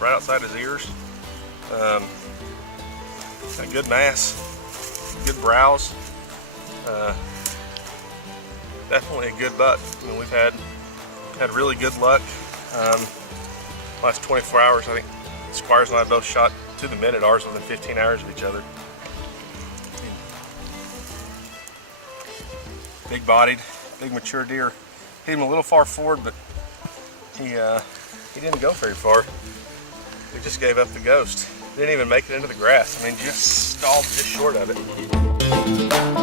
right outside his ears. Got good mass, good browse. Definitely a good buck. I mean, we've had really good luck. Last 24 hours, I think Squires and I both shot to the minute. Ours within 15 hours of each other. Big bodied, big mature deer. Hit him a little far forward, but he didn't go very far. We just gave up the ghost. Didn't even make it into the grass. I mean, just stalled just short of it.